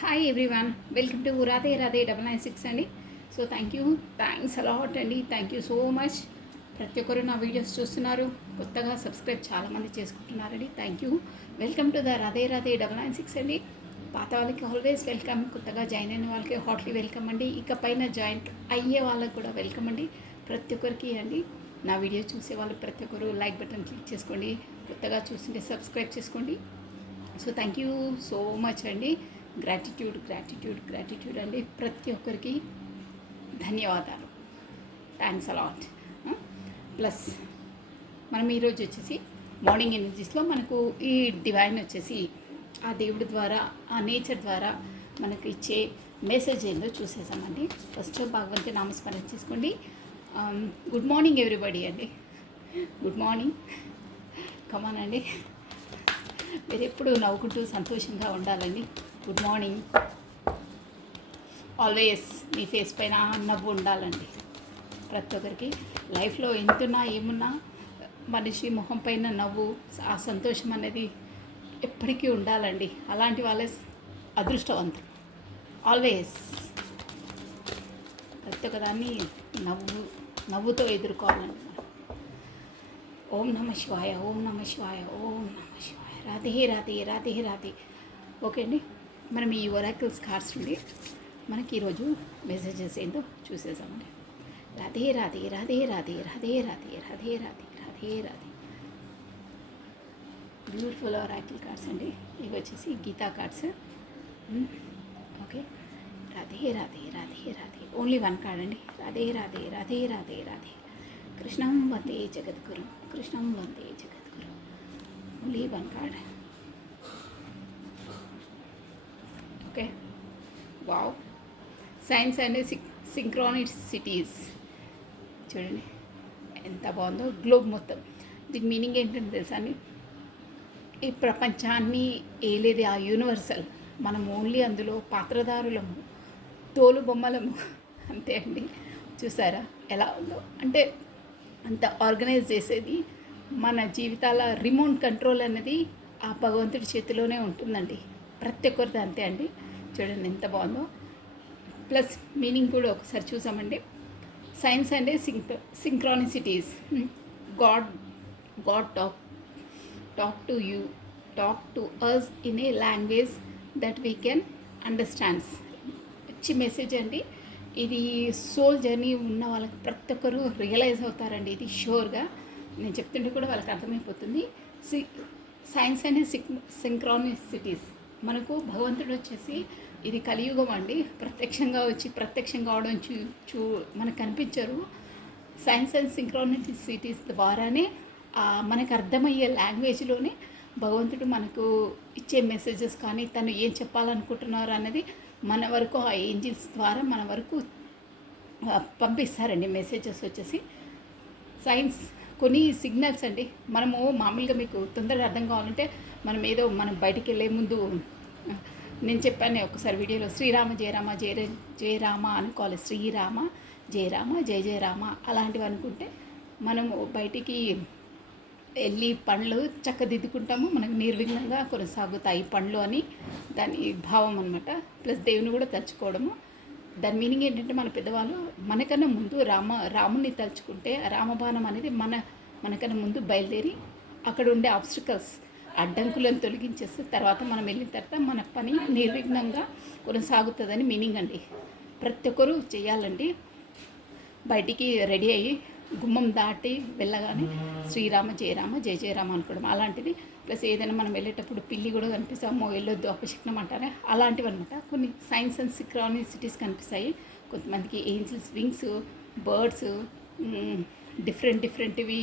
Hi everyone, welcome to Radhe Radhe 996 అండి. So thanks a lot అండి. Thank you so much. ప్రతి ఒక్కరు నా వీడియోస్ చూస్తున్నారు, కొత్తగా సబ్స్క్రైబ్ చాలామంది చేసుకుంటున్నారండి. Thank you. Welcome to the Radhe Radhe 996 అండి. పాత వాళ్ళకి ఆల్వేస్ వెల్కమ్, కొత్తగా జాయిన్ అయిన వాళ్ళకి హాట్లీ వెల్కమ్ అండి. ఇకపైన జాయిన్ అయ్యే వాళ్ళకి కూడా వెల్కమ్ అండి. ప్రతి ఒక్కరికి అండి, నా వీడియో చూసే వాళ్ళు ప్రతి ఒక్కరు లైక్ బటన్ క్లిక్ చేసుకోండి, కొత్తగా చూస్తుంటే సబ్స్క్రైబ్ చేసుకోండి. So thank you so much అండి. గ్రాటిట్యూడ్ అండి. ప్రతి ఒక్కరికి ధన్యవాదాలు. Thanks a lot. ప్లస్ మనం ఈరోజు వచ్చేసి మార్నింగ్ ఎనర్జీస్లో మనకు ఈ డివైన్ వచ్చేసి ఆ దేవుడి ద్వారా, ఆ నేచర్ ద్వారా మనకు ఇచ్చే మెసేజ్ ఏందో చూసేసామండి. ఫస్ట్ భగవంతు నామస్మరణ చేసుకోండి. గుడ్ మార్నింగ్ ఎవ్రీబడి అండి. Good morning. కమాన్ అండి, మీరు ఎప్పుడు నవ్వుకుంటూ సంతోషంగా ఉండాలండి. Good morning. ఆల్వేస్ మీ ఫేస్ పైన నవ్వు ఉండాలండి. ప్రతి ఒక్కరికి లైఫ్లో ఎంతున్నా ఏమున్నా మనిషి మొహం పైన నవ్వు, ఆ సంతోషం అనేది ఎప్పటికీ ఉండాలండి. అలాంటి వాళ్ళే అదృష్టవంతులు. ఆల్వేస్ ప్రతి ఒక్కదాన్ని నవ్వుతో ఎదుర్కోవాలండి. ఓం నమ శివాయ, ఓం నమ శివాయ, ఓం నమ శివాయ. రాధే రాధే రాధే రాధే. ఓకే అండి, మనం ఈ ఒరాకిల్స్ కార్డ్స్ నుండి మనకి ఈరోజు మెసేజెస్ ఏంటో చూసేసామండి. Radhe Radhe Radhe Radhe Radhe Radhe Radhe Radhe Radhe Radhe. Beautiful oracle cards అండి. ఇవి వచ్చేసి Gita cards. Okay, Radhe Radhe Radhe Radhe. Only one card అండి. రాధే రాధే రాధే రాధే రాధే. కృష్ణం వందే జగద్గురు, కృష్ణం వందే జగద్గురు. Only one card. Okay, wow. Signs and synchronicities చూడండి ఎంత బాగుందో. గ్లోబ్ మొత్తం, దీని మీనింగ్ ఏంటంటే తెలుసా అండి, ఈ ప్రపంచాన్ని ఏలేది ఆ యూనివర్సల్. మనం ఓన్లీ అందులో పాత్రధారులము, తోలు బొమ్మలము, అంతే అండి. చూసారా ఎలా ఉందో? అంటే అంత ఆర్గనైజ్ చేసేది మన జీవితాల రిమోట్ కంట్రోల్ అనేది ఆ భగవంతుడి చేతిలోనే ఉంటుందండి. ప్రతి ఒక్కరిది అంతే అండి. చూడండి ఎంత బాగుందో. ప్లస్ మీనింగ్ కూడా ఒకసారి చూసామండి. Signs and synchronicities. God talk to us in a language that we can understands. మంచి మెసేజ్ అండి ఇది. సోల్ జర్నీ ఉన్న వాళ్ళకి ప్రతి ఒక్కరు రియలైజ్ అవుతారండి. ఇది షూర్గా నేను చెప్తుంటే కూడా వాళ్ళకి అర్థమైపోతుంది. Signs and synchronicities. మనకు భగవంతుడు వచ్చేసి ఇది కలియుగం అండి. ప్రత్యక్షంగా వచ్చి ప్రత్యక్షం కావడం మనకు కనిపించరు. సైన్స్ అండ్ సింక్రానిసిటీస్ ద్వారానే మనకు అర్థమయ్యే లాంగ్వేజ్లోనే భగవంతుడు మనకు ఇచ్చే మెసేజెస్ కానీ తను ఏం చెప్పాలనుకుంటున్నారు అన్నది మన వరకు ఆ ఏంజిల్స్ ద్వారా మన వరకు పంపిస్తారండి. మెసేజెస్ వచ్చేసి సైన్స్ కొన్ని సిగ్నల్స్ అండి. మనము మామూలుగా మీకు తొందరగా అర్థం కావాలంటే మనం బయటికి వెళ్ళే ముందు నేను చెప్పాను ఒకసారి వీడియోలో, శ్రీరామ జయరామ జయరామ అనుకోవాలి. శ్రీరామ జయరామ జయ జయరామ అలాంటివి అనుకుంటే మనము బయటికి వెళ్ళి పనులు చక్కదిద్దుకుంటాము, మనకు నిర్విఘ్నంగా కొనసాగుతాయి పనులు అని దాని భావం అనమాట. ప్లస్ దేవుని కూడా తలుచుకోవడము. దాని మీనింగ్ ఏంటంటే మన పెద్దవాళ్ళు మనకన్నా ముందు రాముని తలుచుకుంటే రామబాణం అనేది మనకన్నా ముందు బయలుదేరి అక్కడ ఉండే ఆబ్స్టికల్స్, అడ్డంకులను తొలగించేస్తే తర్వాత మనం వెళ్ళిన తర్వాత మన పని నిర్విఘ్నంగా కొనసాగుతుందని మీనింగ్ అండి. ప్రతి ఒక్కరూ చేయాలండి. బయటికి రెడీ అయ్యి గుమ్మం దాటి వెళ్ళగానే శ్రీరామ జయరామ జయ జయరామ అనుకోవడం అలాంటిది. ప్లస్ ఏదైనా మనం వెళ్ళేటప్పుడు పిల్లి కూడా కనిపిస్తామో వెళ్ళొద్దు అపశక్నం అంటారా, అలాంటివి అనమాట. కొన్ని సైన్స్ అండ్ సింక్రానిసిటీస్ కనిపిస్తాయి. కొంతమందికి ఏంజిల్స్ వింగ్స్, బర్డ్స్, డిఫరెంట్వి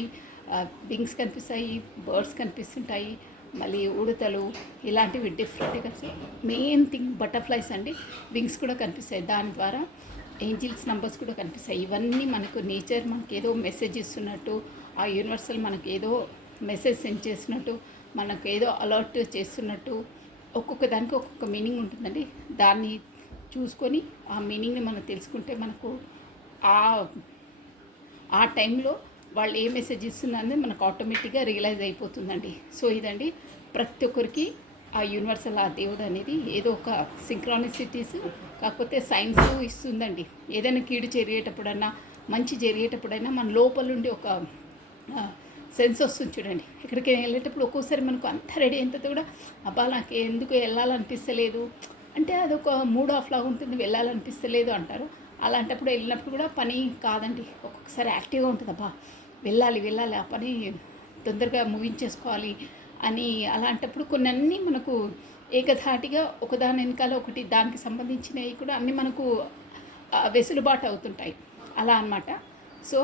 వింగ్స్ కనిపిస్తాయి, బర్డ్స్ కనిపిస్తుంటాయి, మళ్ళీ ఉడతలు ఇలాంటివి డిఫరెంట్గా. మెయిన్ థింగ్ బటర్ఫ్లైస్ అండి. వింగ్స్ కూడా కనిపిస్తాయి. దాని ద్వారా ఏంజిల్స్ నంబర్స్ కూడా కనిపిస్తాయి. ఇవన్నీ మనకు నేచర్ మనకి ఏదో మెసేజ్ ఇస్తున్నట్టు, ఆ యూనివర్సల్ మనకి ఏదో మెసేజ్ సెండ్ చేసినట్టు, మనకు ఏదో అలర్ట్ చేస్తున్నట్టు, ఒక్కొక్క దానికి ఒక్కొక్క మీనింగ్ ఉంటుందండి. దాన్ని చూసుకొని ఆ మీనింగ్ని మనం తెలుసుకుంటే మనకు ఆ టైంలో వాళ్ళు ఏ మెసేజ్ ఇస్తున్నారని మనకు ఆటోమేటిక్గా రియలైజ్ అయిపోతుందండి. సో ఇదండి ప్రతి ఒక్కరికి ఆ యూనివర్సల్ ఆ దేవుడు అనేది ఏదో ఒక సింక్రానిసిటీస్ కాకపోతే సైన్స్ ఇస్తుందండి. ఏదైనా కీడు జరిగేటప్పుడన్నా మంచి జరిగేటప్పుడైనా మన లోపల నుండి ఒక సెన్స్ వస్తుంది చూడండి. ఎక్కడికి వెళ్ళేటప్పుడు ఒక్కోసారి మనకు అంత రెడీ అయిన తర్వాత కూడా అబ్బా నాకు ఎందుకు వెళ్ళాలనిపిస్తలేదు అంటే అదొక మూడ్ ఆఫ్ లాగా ఉంటుంది, వెళ్ళాలనిపిస్తలేదు అంటారు. అలాంటప్పుడు వెళ్ళినప్పుడు కూడా పని కాదండి, ఒక్కొక్కసారి యాక్టివ్గా ఉంటుంది. అబ్బా వెళ్ళాలి వెళ్ళాలి ఆ పని తొందరగా ముగించేసుకోవాలి అని. అలాంటప్పుడు కొన్ని అన్నీ మనకు ఏకధాటిగా ఒకదాని వెనకాల ఒకటి దానికి సంబంధించినవి కూడా అన్నీ మనకు వెసులుబాటు అవుతుంటాయి అలా అన్నమాట. సో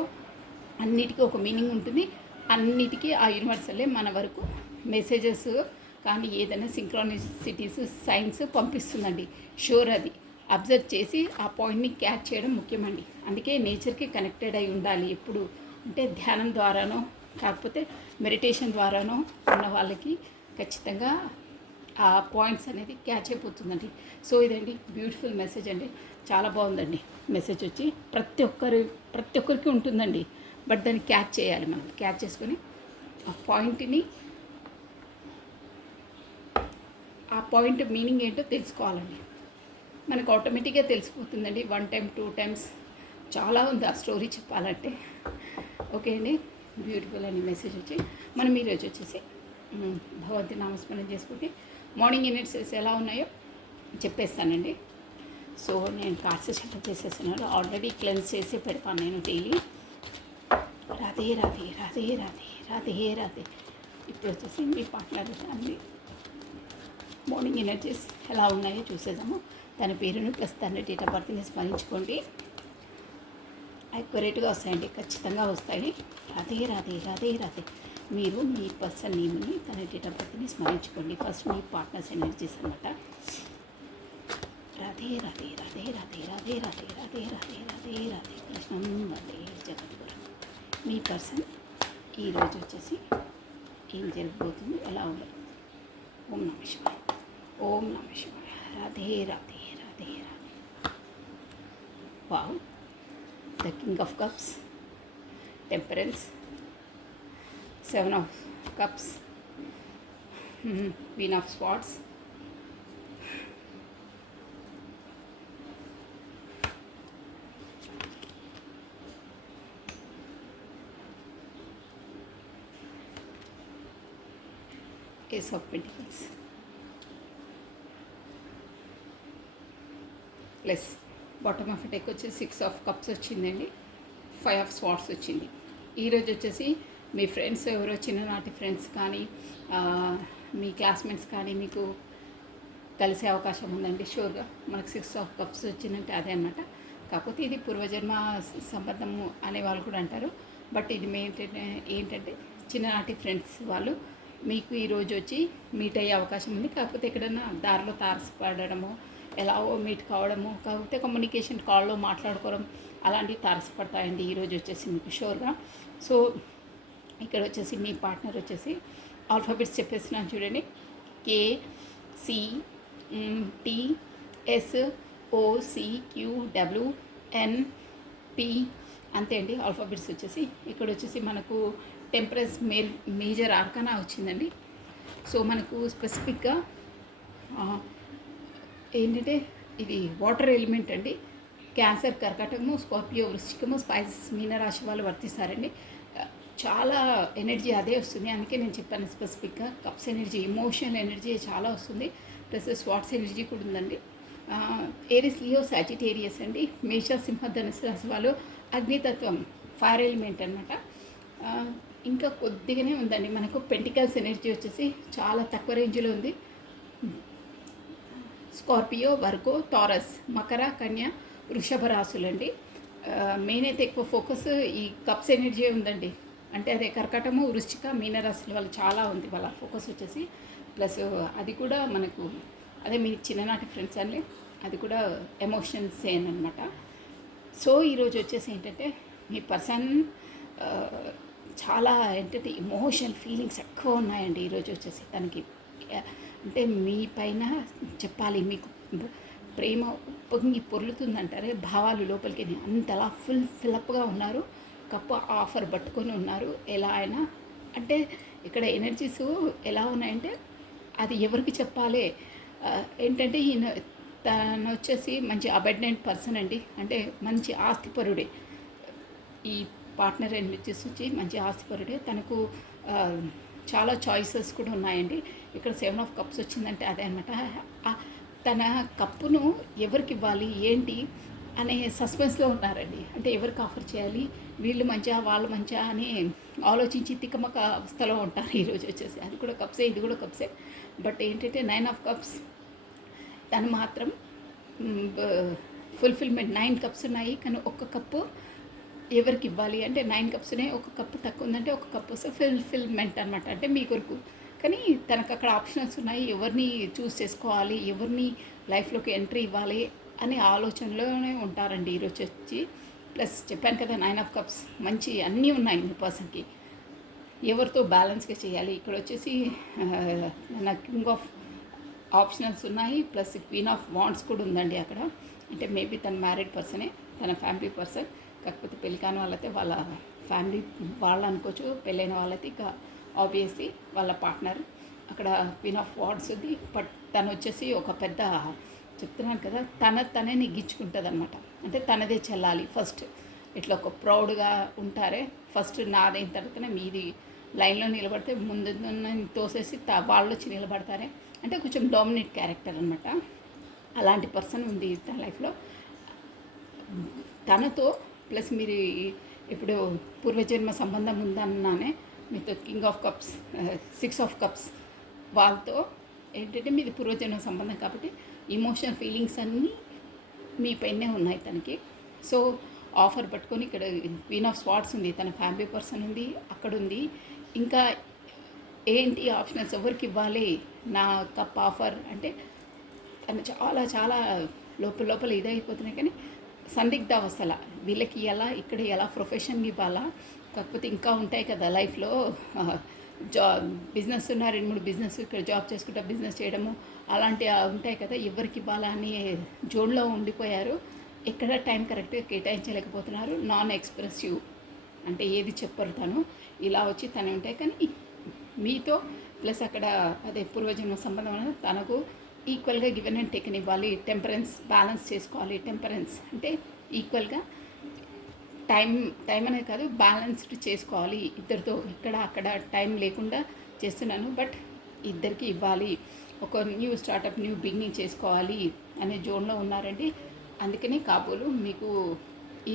అన్నిటికీ ఒక మీనింగ్ ఉంటుంది. అన్నిటికీ ఆ యూనివర్సల్లే మన వరకు మెసేజెస్ కానీ ఏదైనా సింక్రానిసిటీస్ సైన్స్ పంపిస్తుందండి. షూర్ అది అబ్జర్వ్ చేసి ఆ పాయింట్ని క్యాచ్ చేయడం ముఖ్యమండి. అందుకే నేచర్కి కనెక్టెడ్ అయి ఉండాలి ఎప్పుడు. అంటే ధ్యానం ద్వారానో కాకపోతే మెడిటేషన్ ద్వారానో ఉన్న వాళ్ళకి ఖచ్చితంగా ఆ పాయింట్స్ అనేది క్యాచ్ అయిపోతుందండి. సో ఇదండి బ్యూటిఫుల్ మెసేజ్ అండి, చాలా బాగుందండి మెసేజ్ వచ్చి. ప్రతి ఒక్కరికి ఉంటుందండి, బట్ దాన్ని క్యాచ్ చేయాలి. మనం క్యాచ్ చేసుకొని ఆ పాయింట్ మీనింగ్ ఏంటో తెలుసుకోవాలండి. మనకు ఆటోమేటిక్గా తెలిసిపోతుందండి. 1 టైం 2 టైమ్స్ చాలా ఉంది ఆ స్టోరీ చెప్పాలంటే. ఓకే అండి, బ్యూటిఫుల్ అని మెసేజ్ వచ్చి మనం ఈరోజు వచ్చేసి భగవంతు నామస్మరణ చేసుకుంటే మార్నింగ్ ఎనర్జీస్ ఎలా ఉన్నాయో చెప్పేస్తానండి. సో నేను కార్డ్స్ సెటప్ చేసేస్తున్నాను, ఆల్రెడీ క్లెన్స్ చేసి పెడతాను నేను డైలీ. రాధే రాధే రాధే రాధే రాధే రాధే. ఇప్పుడు వచ్చేసి మీ పార్ట్నర్ అన్ని మార్నింగ్ ఎనర్జీస్ ఎలా ఉన్నాయో చూసేద్దాము. తన పేరుని ప్లస్ తన డేట్ ఆఫ్ బర్త్ని స్మరించుకోండి. యాక్యురేట్గా వస్తాయండి, ఖచ్చితంగా వస్తాయి. రాధే రాధే రాధే రాధే. మీరు మీ పర్సన్ నేమ్ని తన డేట్ ఆఫ్ బర్త్ని స్మరించుకోండి. ఫస్ట్ మీ పార్ట్నర్స్ ఎనర్జీస్ అనమాట. రాధే రాధే రాధే రాధే రాధే రాధే రాధే రాధే రాధే రాధే కృష్ణం వందే జగద్గురు. మీ పర్సన్ ఈరోజు వచ్చేసి ఏం జరగబోతుంది, ఎలా ఉండదు. ఓం నమః శివాయ, ఓం నమః శివాయ. Radhe Radhe Radhe Radhe. Wow, the king of cups, temperance, 7 of cups, queen of swords, ace of pentacles, plus bottom of deck వచ్చి 6 of cups వచ్చిందండి, 5 of swords వచ్చింది. ఈరోజు వచ్చేసి మీ ఫ్రెండ్స్ ఎవరో చిన్ననాటి ఫ్రెండ్స్ కానీ మీ క్లాస్మేట్స్ కానీ మీకు కలిసే అవకాశం ఉందండి. షూర్గా మనకు 6 of cups వచ్చిందంటే అదే అనమాట. కాకపోతే ఇది పూర్వజన్మ సంబంధము అనే వాళ్ళు కూడా అంటారు. బట్ ఇది ఏంటంటే చిన్ననాటి ఫ్రెండ్స్ వాళ్ళు మీకు ఈరోజు వచ్చి మీట్ అయ్యే అవకాశం ఉంది. కాకపోతే ఎక్కడైనా దారిలో తారసపడము, ఎలాగో మీట్ కావడము, కాకపోతే కమ్యూనికేషన్ కాల్లో మాట్లాడుకోవడం అలాంటివి తారసపడతాయండి ఈరోజు వచ్చేసి మీకు షూర్గా. సో ఇక్కడ వచ్చేసి మీ పార్ట్నర్ వచ్చేసి ఆల్ఫాబెట్స్ చెప్పేస్తున్నాను చూడండి. కే, సి, టి, ఎస్, ఓ, సి, క్యూ, డబ్ల్యూ, ఎన్, పి, అంతే అండి ఆల్ఫాబెట్స్ వచ్చేసి. ఇక్కడ వచ్చేసి మనకు టెంపరెన్స్ మేజర్ ఆర్కానా వచ్చిందండి. సో మనకు స్పెసిఫిక్గా ఏంటంటే ఇది వాటర్ ఎలిమెంట్ అండి. క్యాన్సర్, కర్కాటకము, స్కార్పియో, వృశ్చికము, స్పైసెస్ మీనరాశి వాళ్ళు వర్తిస్తారండి. చాలా ఎనర్జీ అదే వస్తుంది. అందుకే నేను చెప్పాను స్పెసిఫిక్గా కప్స్ ఎనర్జీ, ఎమోషనల్ ఎనర్జీ చాలా వస్తుంది. ప్లస్ స్వాట్స్ ఎనర్జీ కూడా ఉందండి. ఏరిస్, లియో, సాజిటేరియస్ అండి. మేష, సింహ, ధనుసు రాశి వాళ్ళు అగ్నితత్వం, ఫైర్ ఎలిమెంట్ అనమాట. ఇంకా కొద్దిగానే ఉందండి మనకు. పెంటికల్స్ ఎనర్జీ వచ్చేసి చాలా తక్కువ రేంజ్లో ఉంది. స్కార్పియో, వర్గో, టారస్, మకర, కన్య, వృషభ రాశులండి. మెయిన్ అయితే ఎక్కువ ఫోకస్ ఈ కప్స్ ఎనర్జీ ఉందండి. అంటే అదే కర్కటము, వృశ్చిక, మీనరాశుల వాళ్ళు చాలా ఉంది వాళ్ళ ఫోకస్ వచ్చేసి. ప్లస్ అది కూడా మనకు అదే మీ చిన్ననాటి ఫ్రెండ్స్ అని అది కూడా ఎమోషన్స్ అనమాట. సో ఈరోజు వచ్చేసి ఏంటంటే మీ పర్సన్ చాలా ఏంటంటే ఎమోషనల్ ఫీలింగ్స్ ఎక్కువ ఉన్నాయండి ఈరోజు వచ్చేసి తనకి. అంటే మీ పైన చెప్పాలి, మీకు ప్రేమ పొంగి పొర్లుతుందంటారే భావాలు లోపలికి అంతలా ఫిల్అప్గా ఉన్నారు. కప్పు ఆఫర్ పట్టుకొని ఉన్నారు ఎలా అయినా. అంటే ఇక్కడ ఎనర్జీస్ ఎలా ఉన్నాయంటే అది ఎవరికి చెప్పాలి? ఏంటంటే ఈయన తను వచ్చేసి మంచి అబెండెంట్ పర్సన్ అండి. అంటే మంచి ఆస్తిపరుడే. ఈ పార్ట్నర్ ఎనర్జీస్ వచ్చి మంచి ఆస్తిపరుడే. తనకు చాలా చాయిసెస్ కూడా ఉన్నాయండి. ఇక్కడ 7 ఆఫ్ కప్స్ వచ్చిందంటే అదే అనమాట. తన కప్పును ఎవరికి ఇవ్వాలి ఏంటి అనే సస్పెన్స్లో ఉన్నారండి. అంటే ఎవరికి ఆఫర్ చేయాలి, వీళ్ళు మంచిగా వాళ్ళు మంచిగా అని ఆలోచించి తిక్కమక్క అవస్థలో ఉంటారు ఈరోజు వచ్చేసి. అది కూడా కప్సే, ఇది కూడా కప్సే. బట్ ఏంటంటే 9 ఆఫ్ కప్స్ తను మాత్రం ఫుల్ఫిల్మెంట్. 9 కప్స్ ఉన్నాయి కానీ ఒక్క కప్పు ఎవరికి ఇవ్వాలి అంటే 9 కప్స్నే ఒక కప్పు తక్కువ ఉందంటే ఒక కప్పు వస్తే ఫుల్ఫిల్మెంట్ అనమాట. అంటే మీ కొరకు. కానీ తనకు అక్కడ ఆప్షన్స్ ఉన్నాయి. ఎవరిని చూస్ చేసుకోవాలి, ఎవరిని లైఫ్లోకి ఎంట్రీ ఇవ్వాలి అనే ఆలోచనలోనే ఉంటారండి ఈరోజు వచ్చి. ప్లస్ చెప్పాను కదా 9 ఆఫ్ కప్స్ మంచి అన్నీ ఉన్నాయి మీ పర్సన్కి. ఎవరితో బ్యాలెన్స్గా చేయాలి. ఇక్కడ వచ్చేసి నా కింగ్ ఆఫ్ ఆప్షనల్స్ ఉన్నాయి. ప్లస్ క్వీన్ ఆఫ్ వాండ్స్ కూడా ఉందండి అక్కడ. అంటే మేబీ తన మ్యారీడ్ పర్సనే, తన ఫ్యామిలీ పర్సన్. కాకపోతే పెళ్లి కాని వాళ్ళైతే వాళ్ళ ఫ్యామిలీ వాళ్ళు అనుకోవచ్చు, పెళ్ళైన వాళ్ళైతే ఇక ఆబ్వియస్లీ వాళ్ళ పార్ట్నర్. అక్కడ క్వీన్ ఆఫ్ వాండ్స్ ఉంది. బట్ తను వచ్చేసి ఒక పెద్ద చెప్తున్నాను కదా, తనే నెగ్గించుకుంటుంది అనమాట. అంటే తనదే చెల్లాలి ఫస్ట్. ఇట్లా ఒక ప్రౌడ్గా ఉంటారే, ఫస్ట్ నాదైన తర్వాతనే మీది లైన్లో నిలబడితే ముందు తోసేసి వాళ్ళు వచ్చి నిలబడతారే. అంటే కొంచెం డామినేట్ క్యారెక్టర్ అనమాట. అలాంటి పర్సన్ ఉంది తన లైఫ్లో. తనతో ప్లస్ మీరు ఇప్పుడు పూర్వజన్మ సంబంధం ఉందన్నానే, మీతో king of cups 6 of cups వాళ్ళతో ఏంటంటే మీది పూర్వజన్మ సంబంధం కాబట్టి ఇమోషనల్ ఫీలింగ్స్ అన్నీ మీ పైనే ఉన్నాయి తనకి. సో ఆఫర్ పట్టుకొని ఇక్కడ క్వీన్ ఆఫ్ స్వార్డ్స్ ఉంది, తన ఫ్యామిలీ పర్సన్ ఉంది, అక్కడ ఉంది. ఇంకా ఏంటి ఆప్షన్స్ ఎవరికి ఇవ్వాలి నా కప్ ఆఫర్ అంటే తను చాలా చాలా లోపల ఇదైపోతున్నాయి. కానీ సందిగ్ధ అవస్థల వీళ్ళకి ఎలా ఇక్కడ ఎలా ప్రొఫెషన్ ఇవ్వాలా. కాకపోతే ఇంకా ఉంటాయి కదా లైఫ్లో బిజినెస్ ఉన్న 2-3 బిజినెస్ ఇక్కడ జాబ్ చేసుకుంటా బిజినెస్ చేయడము అలాంటి ఉంటాయి కదా, ఎవరికి ఇవ్వాలా అని జోన్లో ఉండిపోయారు. ఎక్కడ టైం కరెక్ట్గా కేటాయించలేకపోతున్నారు. నాన్ ఎక్స్ప్రెసివ్ అంటే ఏది చెప్పరు తను. ఇలా వచ్చి తను ఉంటాయి. కానీ మీతో ప్లస్ అక్కడ అదే పూర్వజన్మ సంబంధం అనేది తనకు ఈక్వల్గా గివెన్ అండ్ టేకన్ ఇవ్వాలి. టెంపరెన్స్ బ్యాలెన్స్ చేసుకోవాలి. టెంపరెన్స్ అంటే ఈక్వల్గా టైం అనేది కాదు, బ్యాలెన్స్డ్ చేసుకోవాలి ఇద్దరితో. ఇక్కడ అక్కడ టైం లేకుండా చేస్తున్నాను, బట్ ఇద్దరికి ఇవ్వాలి. ఒక న్యూ స్టార్టప్ న్యూ బిగినింగ్ చేసుకోవాలి అనే జోన్లో ఉన్నారండి. అందుకనే కాబోలు మీకు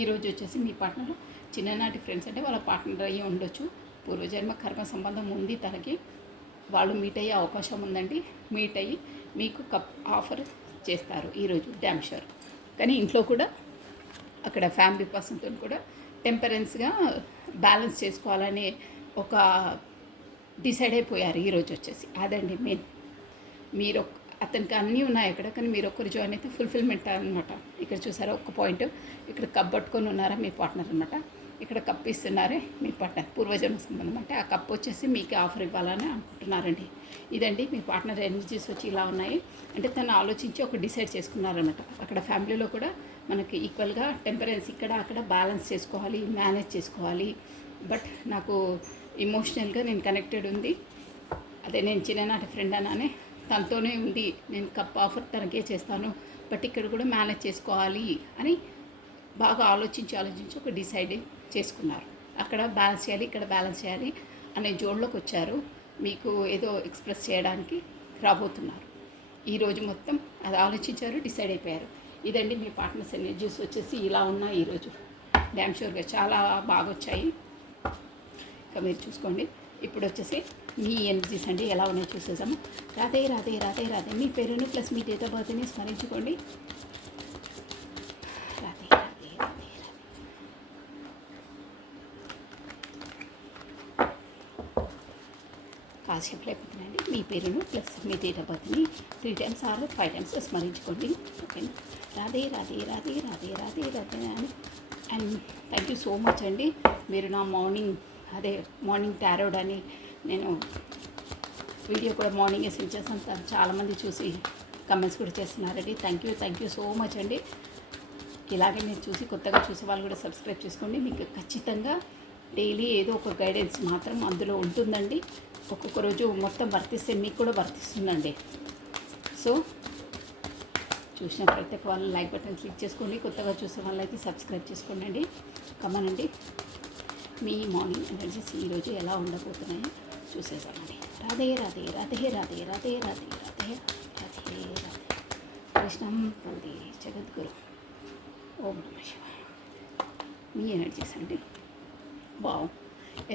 ఈరోజు వచ్చేసి మీ పార్ట్నర్ చిన్ననాటి ఫ్రెండ్స్ అంటే వాళ్ళ పార్ట్నర్ అయ్యి ఉండొచ్చు. పూర్వజన్మ కర్మ సంబంధం ఉంది తనకి. వాళ్ళు మీట్ అయ్యే అవకాశం ఉందండి. మీట్ అయ్యి మీకు కప్ ఆఫర్ చేస్తారు ఈరోజు డ్యామ్ షూర్. కానీ ఇంట్లో కూడా అక్కడ ఫ్యామిలీ పర్సన్తో కూడా టెంపరెన్స్గా బ్యాలెన్స్ చేసుకోవాలనే ఒక డిసైడ్ అయిపోయారు ఈరోజు వచ్చేసి. అదండి మెయిన్. మీరు అతనికి అన్నీ ఉన్నాయి అక్కడ, కానీ మీరు ఒక్కరు జాయిన్ అయితే ఫుల్ఫిల్మెంట్ అనమాట. ఇక్కడ చూసారా ఒక్క పాయింట్, ఇక్కడ కప్ పట్టుకొని ఉన్నారా మీ పార్ట్నర్ అనమాట. ఇక్కడ కప్ ఇస్తున్నారే మీ పార్ట్నర్ పూర్వజన్మ సంబంధం. అంటే ఆ కప్ వచ్చేసి మీకు ఆఫర్ ఇవ్వాలని అనుకుంటున్నారండి. ఇదండి మీ పార్ట్నర్ ఎనర్జీస్ వచ్చి ఇలా ఉన్నాయి. అంటే తను ఆలోచించి ఒక డిసైడ్ చేసుకున్నారనమాట. అక్కడ ఫ్యామిలీలో కూడా మనకి ఈక్వల్గా టెంపరెన్స్ ఇక్కడ అక్కడ బ్యాలెన్స్ చేసుకోవాలి, మేనేజ్ చేసుకోవాలి. బట్ నాకు ఎమోషనల్గా నేను కనెక్టెడ్ ఉంది. అదే నేను చిన్ననాటి ఫ్రెండ్ అన్నానే తనతోనే ఉంది. నేను కప్ ఆఫర్ తనకే చేస్తాను, బట్ ఇక్కడ కూడా మేనేజ్ చేసుకోవాలి అని బాగా ఆలోచించి ఒక డిసైడ్ చేసుకున్నారు. అక్కడ బ్యాలెన్స్ చేయాలి, ఇక్కడ బ్యాలెన్స్ చేయాలి అనే జోన్లోకి వచ్చారు. మీకు ఏదో ఎక్స్ప్రెస్ చేయడానికి రాబోతున్నారు. ఈరోజు మొత్తం అది ఆలోచించారు, డిసైడ్ అయిపోయారు. ఇదండి మీ పార్ట్నర్స్ ఎనర్జీస్ వచ్చేసి ఇలా ఉన్నాయి ఈరోజు. డ్యామ్ షూర్గా చాలా బాగా వచ్చాయి. ఇంకా మీరు చూసుకోండి. ఇప్పుడు వచ్చేసి మీ ఎనర్జీస్ అండి ఎలా ఉన్నాయో చూసేసాము. రాధే రాధే రాధే రాధే. మీ పేరుని ప్లస్ మీ డేట్ ఆఫ్ బర్త్ని స్మరించుకోండి. రాధే రాధే రాధే రాధే. కాసేపు అయిపోతున్నాయండి. మీ పేరును ప్లస్ మీ డేట్ ఆఫ్ బర్త్ని 3 times ఆర్ 5 times స్మరించుకోండి. ఓకేనా. రాధే రాధే రాధే రాధే రాధే రాధే అని. And thank you so much అండి. మీరు నా మార్నింగ్ టారోడ్ అని నేను వీడియో కూడా మార్నింగే సెండ్ చేస్తాను. చాలామంది చూసి కమెంట్స్ కూడా చేస్తున్నారండి. థ్యాంక్ యూ సో మచ్ అండి. ఇలాగే మీరు చూసి కొత్తగా చూసే వాళ్ళు కూడా సబ్స్క్రైబ్ చేసుకోండి. మీకు ఖచ్చితంగా డైలీ ఏదో ఒక గైడెన్స్ మాత్రం అందులో ఉంటుందండి. ఒక్కొక్క రోజు మొత్తం వర్తిస్తే మీకు కూడా వర్తిస్తుందండి. సో చూసిన ప్రతి ఒక్క వాళ్ళు లైక్ బటన్ క్లిక్ చేసుకోండి. కొత్తగా చూసే వాళ్ళైతే సబ్స్క్రైబ్ చేసుకోండి. కమనండి. మీ మార్నింగ్ ఎనర్జీస్ ఈరోజు ఎలా ఉండబోతున్నాయో చూసేసామండి. రాధే రాధే రాధే రాధే రాధే రాధే రాధే రాధే రాధే కృష్ణం వందే జగద్గురు. ఓం నమ శివాయ. మీ ఎనర్జీస్ అండి. Wow,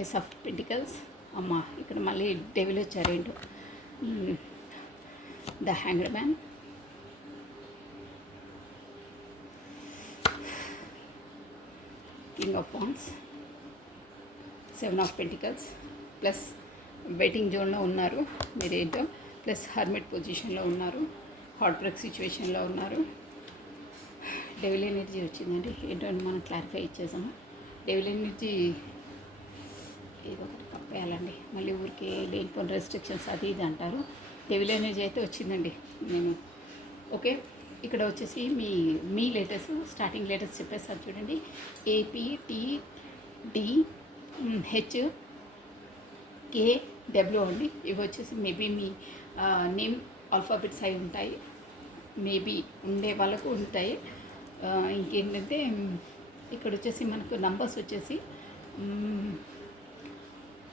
ace of pentacles. అమ్మ ఇక్కడ మళ్ళీ డెవిల్ వచ్చారేంటో. The hanged man, king of wands, 7 of pentacles, plus waiting జోన్లో ఉన్నారు మీరేంటో, ప్లస్ హర్మిట్ పొజిషన్లో ఉన్నారు, హార్ట్ బ్రేక్ సిచ్యువేషన్లో ఉన్నారు. డెవిల్ ఎనర్జీ వచ్చిందండి. ఏంటో మనం క్లారిఫై ఇచ్చేసాము. డెవిల్ ఎనర్జీ ఏదో ఒకటి కప్పేయాలండి. మళ్ళీ ఊరికే లేనిపోయిన రెస్ట్రిక్షన్స్ అది ఇది అంటారు. డెవిల్ ఎనర్జీ అయితే వచ్చిందండి. నేను ఓకే. ఇక్కడ వచ్చేసి మీ లేటెస్ట్ స్టార్టింగ్ లేటెస్ట్ చెప్పేసారు చూడండి. APTDHKW అండి. ఇవి వచ్చేసి మేబీ మీ నేమ్ ఆల్ఫాబెట్స్ అయి ఉంటాయి. మేబీ ఉండే వాళ్ళకు ఉంటాయి. ఇంకేంటంటే ఇక్కడ వచ్చేసి మనకు నంబర్స్ వచ్చేసి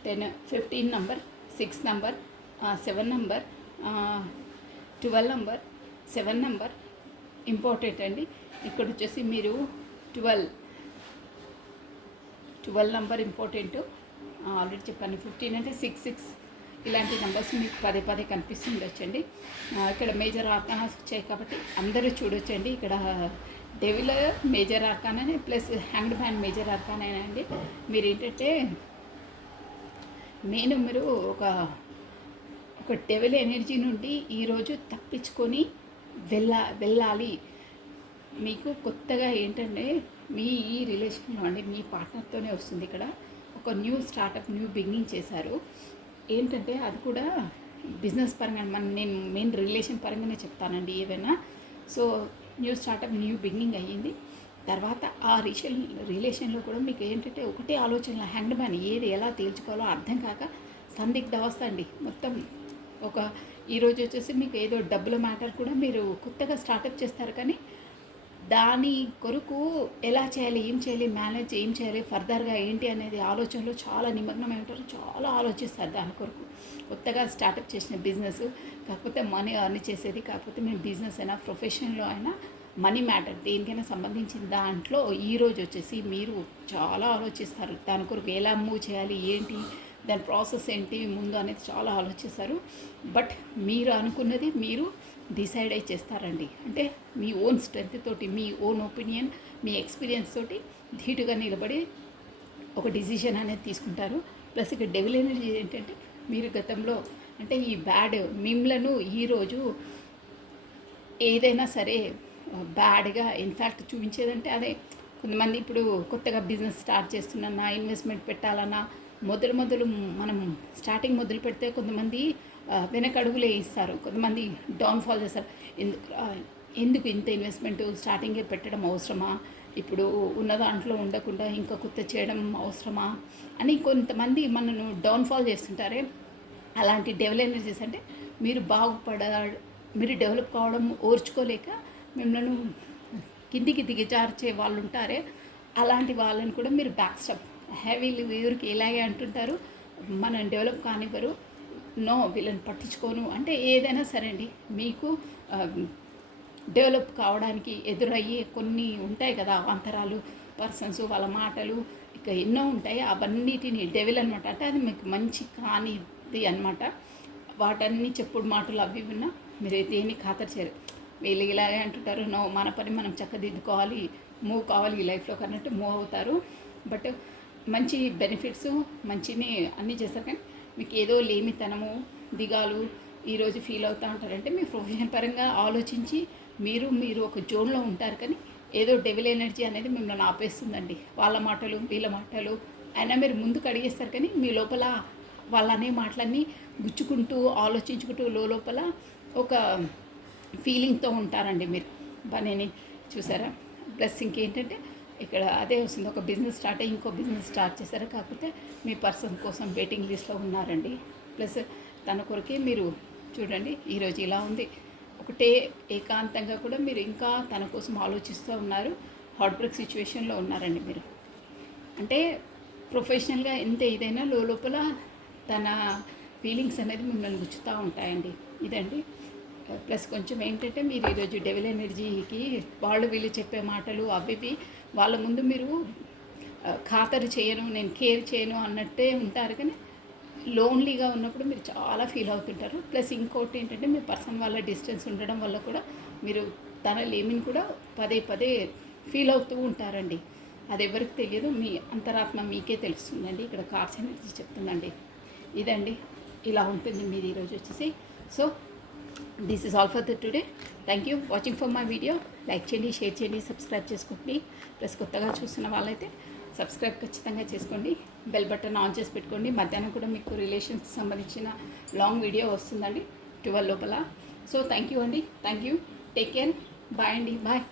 10, 15 number, 6 number, 7 number, 12 number, 7 number important అండి. ఇక్కడ వచ్చేసి మీరు 12 నంబర్ ఇంపార్టెంట్. ఆల్రెడీ చెప్పాను. 15 అంటే 6 ఇలాంటి నెంబర్స్ మీకు పదే పదే కనిపిస్తుండొచ్చండి. ఇక్కడ మేజర్ ఆర్కానాస్ వచ్చాయి కాబట్టి అందరూ చూడొచ్చండి. ఇక్కడ devil major arcana plus hanged man major arcana అండి. మీరు ఏంటంటే మీరు ఒక డెవిల్ ఎనర్జీ నుండి ఈరోజు తప్పించుకొని వెళ్ళాలి. మీకు కొత్తగా ఏంటంటే మీ ఈ రిలేషన్లో అండి మీ పార్ట్నర్తోనే వస్తుంది. ఇక్కడ ఒక న్యూ స్టార్టప్, న్యూ బిగినింగ్ చేశారు. ఏంటంటే అది కూడా బిజినెస్ పరంగా నేను మెయిన్ రిలేషన్ పరంగానే చెప్తానండి ఏదైనా. So new startup, new beginning అయ్యింది. తర్వాత ఆ రిలేషన్లో కూడా మీకు ఏంటంటే ఒకటే ఆలోచన, హ్యాండ్ మ్యాన్ ఏది ఎలా తేల్చుకోవాలో అర్థం కాక సందిగ్ధ అవస్థ అండి మొత్తం. ఈరోజు వచ్చేసి మీకు ఏదో డబ్బుల మ్యాటర్ కూడా మీరు కొత్తగా స్టార్టప్ చేస్తారు, కానీ దాని కొరకు ఎలా చేయాలి, ఏం చేయాలి, మేనేజ్ ఏం చేయాలి, ఫర్దర్గా ఏంటి అనేది ఆలోచనలో చాలా నిమగ్నమై ఉంటారు. చాలా ఆలోచిస్తారు దాని కొరకు. కొత్తగా స్టార్టప్ చేసిన బిజినెస్ కాకపోతే మనీ అర్న్ చేసేది, కాకపోతే మేము బిజినెస్ అయినా ప్రొఫెషన్లో అయినా మనీ మ్యాటర్ దేనికైనా సంబంధించిన దాంట్లో ఈరోజు వచ్చేసి మీరు చాలా ఆలోచిస్తారు. దాని కొరకు ఎలా మూవ్ చేయాలి, ఏంటి దాని ప్రాసెస్ ఏంటి ముందు అనేది చాలా ఆలోచిస్తారు. బట్ మీరు అనుకున్నది మీరు డిసైడ్ అయి చేస్తారండి. అంటే మీ ఓన్ స్ట్రెంత్ తోటి, మీ ఓన్ ఒపీనియన్, మీ ఎక్స్పీరియన్స్ తోటి ధీటుగా నిలబడి ఒక డిసిషన్ అనేది తీసుకుంటారు. ప్లస్ ఇక్కడ డెవిల్ ఎనర్జీ ఏంటంటే మీరు గతంలో అంటే ఈ బ్యాడ్ మిమ్మలను ఈరోజు ఏదైనా సరే బ్యాడ్గా ఇన్ఫ్యాక్ట్ చూపించేదంటే అదే. కొంతమంది ఇప్పుడు కొత్తగా బిజినెస్ స్టార్ట్ చేస్తున్నా, ఇన్వెస్ట్మెంట్ పెట్టాలన్నా మొదలు మనం స్టార్టింగ్ మొదలు పెడితే కొంతమంది వెనకడుగులే ఇస్తారు, కొంతమంది డౌన్ఫాల్ చేస్తారు. ఎందుకు ఇంత ఇన్వెస్ట్మెంట్ స్టార్టింగే పెట్టడం అవసరమా, ఇప్పుడు ఉన్న దాంట్లో ఉండకుండా ఇంకా కొత్త చేయడం అవసరమా అని కొంతమంది మనను డౌన్ఫాల్ చేస్తుంటారే. అలాంటి డెవలప్ ఎనర్జీస్ అంటే మీరు మీరు డెవలప్ కావడం ఓర్చుకోలేక మిమ్మల్ని కిందికి దిగజార్చే వాళ్ళు ఉంటారే, అలాంటి వాళ్ళని కూడా మీరు బ్యాక్ స్టెప్ వీళ్ళు ఎవరికి ఎలాగే అంటుంటారు, మనం డెవలప్ కానివ్వరు, నో వీళ్ళని పట్టించుకోను అంటే ఏదైనా సరే అండి. మీకు డెవలప్ కావడానికి ఎదురయ్యే కొన్ని ఉంటాయి కదా అవాంతరాలు, పర్సన్స్ వాళ్ళ మాటలు ఇక ఎన్నో ఉంటాయి. అవన్నిటిని డెవిల్ అనమాట. అంటే అది మీకు మంచి కానిది అనమాట. వాటన్ని చెప్పుడు మాటలు అవి విన్నా మీరు దేన్ని ఖాతరు చేయరు. వీళ్ళు ఇలాగే అంటుంటారు, నో మన పని మనం చక్కదిద్దుకోవాలి, మూవ్ కావాలి ఈ లైఫ్లో అన్నట్టు మూవ్ అవుతారు. బట్ మంచి బెనిఫిట్స్ మంచిని అన్నీ చేస్తారు, కానీ మీకు ఏదో లేమితనము, దిగాలు ఈరోజు ఫీల్ అవుతూ ఉంటారంటే మీ ప్రొఫెషన్ పరంగా ఆలోచించి మీరు ఒక జోన్లో ఉంటారు, కానీ ఏదో డెవిల్ ఎనర్జీ అనేది మిమ్మల్ని ఆపేస్తుందండి. వాళ్ళ మాటలు వీళ్ళ మాటలు అయినా మీరు ముందుకు అడిగేస్తారు, కానీ మీ లోపల వాళ్ళ అనే మాటలన్నీ గుచ్చుకుంటూ ఆలోచించుకుంటూ లోపల ఒక ఫీలింగ్తో ఉంటారండి మీరు. పనిని చూసారా. ప్లస్ ఇంకేంటంటే ఇక్కడ అదే వస్తుంది, ఒక బిజినెస్ స్టార్ట్ అయ్యి ఇంకో బిజినెస్ స్టార్ట్ చేశారు, కాకపోతే మీ పర్సన్ కోసం వెయిటింగ్ లిస్ట్లో ఉన్నారండి. ప్లస్ తన కొరకే మీరు చూడండి, ఈరోజు ఇలా ఉంది. ఒకటే ఏకాంతంగా కూడా మీరు ఇంకా తన కోసం ఆలోచిస్తూ ఉన్నారు. హార్ట్ బ్రేక్ సిచ్యువేషన్లో ఉన్నారండి మీరు. అంటే ప్రొఫెషనల్గా ఎంత ఏదైనా లోపల తన ఫీలింగ్స్ అనేది మిమ్మల్ని గుచ్చుతూ ఉంటాయండి. ఇదండి. ప్లస్ కొంచెం ఏంటంటే మీరు ఈరోజు డెవిల్ ఎనర్జీకి వాళ్ళు వీళ్ళు చెప్పే మాటలు అవి వాళ్ళ ముందు మీరు ఖాతరు చేయను, నేను కేర్ చేయను అన్నట్టే ఉంటారు. కానీ లోన్లీగా ఉన్నప్పుడు మీరు చాలా ఫీల్ అవుతుంటారు. ప్లస్ ఇంకోటి ఏంటంటే మీ పర్సన్ వల్ల డిస్టెన్స్ ఉండడం వల్ల కూడా మీరు తన లేమిని కూడా పదే పదే ఫీల్ అవుతూ ఉంటారండి. అది ఎవరికి తెలియదు, మీ అంతరాత్మ మీకే తెలుస్తుందండి. ఇక్కడ కార్డ్స్ ఎనర్జీ చెప్తుందండి. ఇదండి, ఇలా ఉంటుంది మీది ఈరోజు వచ్చేసి. So this is all for the today. Thank you watching for my video. Like చేయండి, షేర్ చేయండి, సబ్స్క్రైబ్ చేసుకోండి. ప్లస్ కొత్తగా చూస్తున్న వాళ్ళైతే సబ్స్క్రైబ్ ఖచ్చితంగా చేసుకోండి. బెల్ బటన్ ఆన్ చేసి పెట్టుకోండి. మధ్యాహ్నం కూడా మీకు రిలేషన్స్కి సంబంధించిన లాంగ్ వీడియో వస్తుందండి 12 లోపల. సో థ్యాంక్ యూ అండి. Thank you. Take care. Bye అండి. బాయ్.